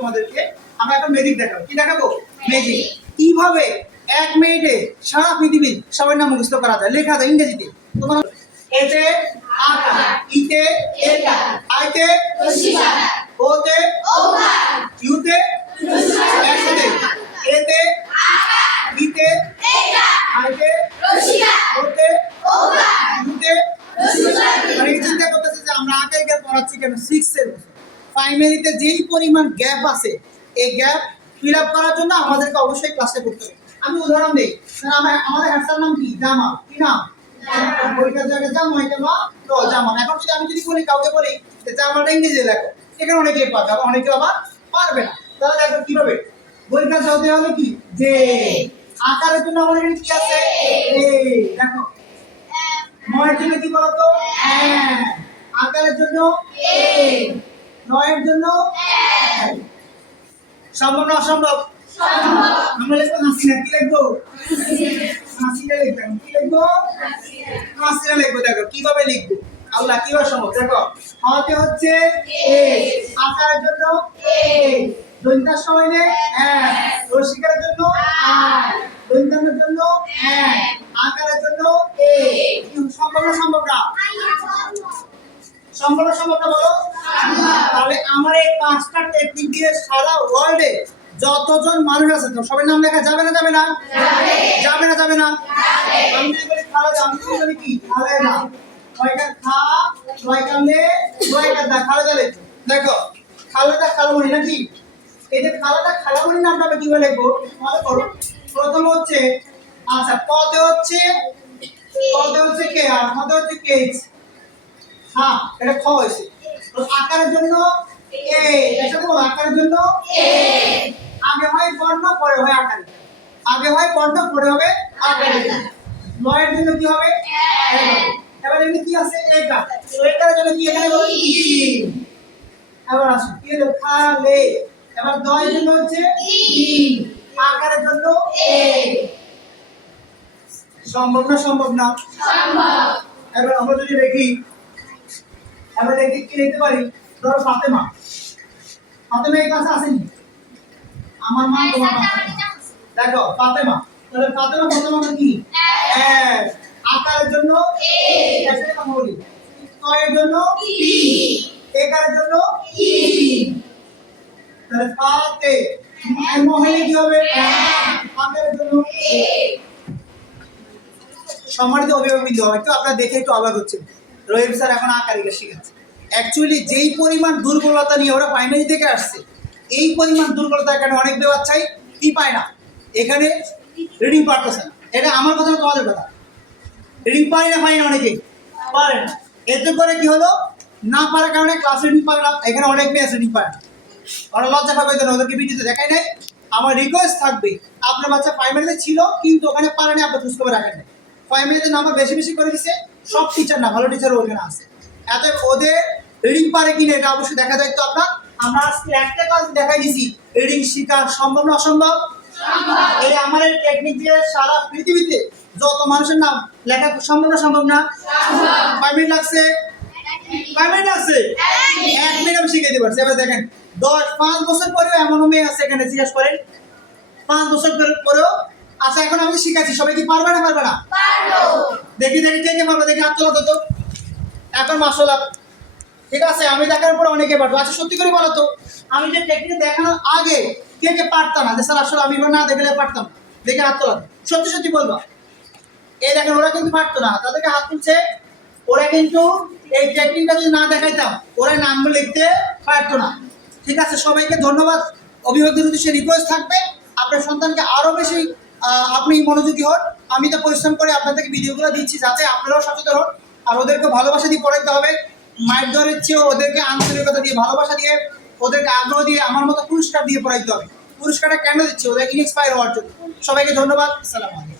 তোমাদেরকে। আমরা এখন ম্যাজিক দেখাবো। কি দেখাবো? ম্যাজিক। কিভাবে 1 মিনিটে সারা পৃথিবীর সবার নাম মুখস্থ করা যায়, লেখা যায় ইংরেজিতে। তোমার এতে আটা, ইতে এটা, আইতে রশিকা, ওতে ওকা, ইউতে একসাথে, এতে আটা, ইতে এটা, আইতে রশিকা, ওতে ওকা, ইউতে রশিকা। মানে চিন্তা করতেছে যে আমরা আগে পড়াচ্ছি কেন 6 এর প্রাইমারিতে যেই পরিমাণ গ্যাপ আছে, এই গ্যাপ ফিল আপ করার জন্য আমাদেরকে অবশ্যই ক্লাসে করতে হবে। আমি উদাহরণ দিই, আমাদের হেডস্যার নাম কি? জামাল। কি নাম? পরীক্ষার জায়গায় জামাল, এটা বা তো জামাল। এখন যদি আমি বলি কাউকে বলি যে জামালটা ইংরেজিতে লেখো, এখানে অনেকেই পাবে, আবার অনেকে আবার পারবে না। তাহলে দেখো কিভাবে পরীক্ষার সাথে হলো কি যে আকারের জন্য আমাদের এখানে কি আছে? এ দেখো, ময়ের জন্য কি বলতো? আকারের জন্য এ, নয়ের জন্য এক। সম্ভব না অসম্ভব? সম্ভব। আমরা লিখবো হাসিনা। কি লিখবো? হাসিনা লিখবো। কি লিখবো? হাসিনা লিখবো। দেখো কিভাবে লিখবো, আল্লাহ কিভাবে সম্ভব। দেখো হাতে হচ্ছে এ, আকারের জন্য এ, দন্তার সময় নে এক, রসিকার জন্য আই, দন্তার জন্য এক, আকারের জন্য এ। সম্ভব না সম্ভব না? সম্ভব না সম্ভব না বলো? তাহলে আমার এই 5টা টেকনিক দিয়ে সারা ওয়ার্ল্ডে যতজন মানুষ আছে তো সবার নাম লেখা যাবে না যাবে না? যাবে না যাবে না? আমি যদি বলি খালেদা, আমি যদি বলি কি খালেদা, কয়টা খা, কয়টা লে, কয়টা দা, খালেদা লেখো। দেখো খালেদা খালামণি নাকি? এই যে খালেদা খালামণি নামটা আমি কিভাবে লিখবো মনে করো। প্রথম হচ্ছে আচ্ছা পদে হচ্ছে কে, আর পদে হচ্ছে কে। হ্যাঁ এটা খ হয়েছে। আকারের জন্য এ, একসাথে বলো আকারের জন্য এ। আগে হয় বর্ণ পরে হয় আকার, আগে হয় বর্ণ পরে হবে আকার। নয়ের জন্য কি হবে? এবার এখানে কি আছে? এটা। এটার জন্য কি এখানে বলো কি। এবার আসো কি হলো? খালে। এবার দয়ের জন্য হচ্ছে ই, আকারের জন্য এ। সম্ভব না সম্ভব না? সম্ভব। এবার আমরা যদি দেখি, আমরা দেখি কি লিখতে পারি। ধরো ফাতেমা, ফাতেমা এই কাছে আসেনি, আমার মা তোমার মা। দেখো ফাতেমা, তাহলে ফাতেমা প্রথম আমরা কি এক, আকারের জন্য এ, একসাথে কথা বলি, তয়ের জন্য ই, একারের জন্য ই, তাহলে ফাতে মহিলা কি হবে? আকারের জন্য এ। সম্মানিত অভিভাবকবৃন্দ, একটু আপনারা দেখে একটু অবাক হচ্ছেন, রহিম স্যার এখন আকারিকা শিখাচ্ছে। অ্যাকচুয়ালি যেই পরিমাণ দুর্বলতা নিয়ে ওরা প্রাইমারি থেকে আসছে, এই পরিমাণ দুর্বলতার কারণে অনেক বাচ্চাই কি পায় না, এখানে রিডিং পারতেছে না। এটা আমার কথা না, তোমাদের কথা। রিডিং পারে না, পায় না, অনেকেই পারে না। এতে করে কি হলো, না পারার কারণে ক্লাস রিডিং পারে না। এখানে অনেক মেয়ে রিডিং পারে না, ওরা লজ্জা পাবে, ওদেরকে ভিডিওতে দেখাই নাই। আমার রিকোয়েস্ট থাকবে, আপনার বাচ্চা প্রাইমারিতে ছিল কিন্তু ওখানে পারে না, আপনি খোঁজ খবর রাখেন না। প্রাইমারিতে নাম্বার বেশি বেশি করে দিচ্ছে, সব টিচার না, ভালো টিচার ওখানে আছে। এত ওদের রিডিং পারে কিনা এটা অবশ্যই দেখা দায়িত্ব আপনার। আমরা আজকে একটা কাজ দেখাই দিছি, রিডিং শেখা সম্ভব না অসম্ভব? এই আমার এই টেকনিক দিয়ে সারা পৃথিবীতে যত মানুষের নাম লেখা সম্ভব না সম্ভব না? 5 মিনিট লাগছে, 5 মিনিট লাগছে, 1 মিনিট আমি শিখে দিতে পারছি। এবার দেখেন 5 বছর পরেও এমন মেয়ে আছে এখানে, জিজ্ঞাসা করেন 5 বছর পরেও। আচ্ছা এখন আমি শিখাচ্ছি, সবাই কি পারবে না পারবে না? দেখি দেখি কে কে পারবে, দেখি হাত তোলা তো। এখন মাশাআল্লাহ, ঠিক আছে, আমি দেখার পর অনেকে পারবো। আচ্ছা সত্যি করে বলো তো, আমি যে টেকনিক দেখানোর আগে কে কে পারতাম না, যে স্যার আসলে আমি না দেখলে পারতাম, দেখে হাত তোলা। সত্যি সত্যি বলবা। এই দেখেন ওরা কিন্তু পারতো না, তাদেরকে হাত তুলছে। ওরা কিন্তু এই টেকনিকটা যদি না দেখাইতাম ওরা নামগুলো লিখতে পারতো না। ঠিক আছে, সবাইকে ধন্যবাদ। অভিভাবকদের উদ্দেশ্যে রিকোয়েস্ট থাকবে, আপনার সন্তানকে আরো বেশি আপনি মনোযোগী হন। আমি তো পরিশ্রম করে আপনাদেরকে ভিডিওগুলো দিচ্ছি যাতে আপনারাও সচেতন হন। আর ওদেরকে ভালোবাসা দিয়ে পড়াইতে হবে, মায়ের দরের চেয়েও ওদেরকে আন্তরিকতা দিয়ে, ভালোবাসা দিয়ে, ওদেরকে আগ্রহ দিয়ে, আমার মতো পুরস্কার দিয়ে পড়াইতে হবে। পুরস্কারটা কেন দিচ্ছে? ওদেরকে ইন্সপায়ার হওয়ার জন্য। সবাইকে ধন্যবাদ। আসসালামু আলাইকুম।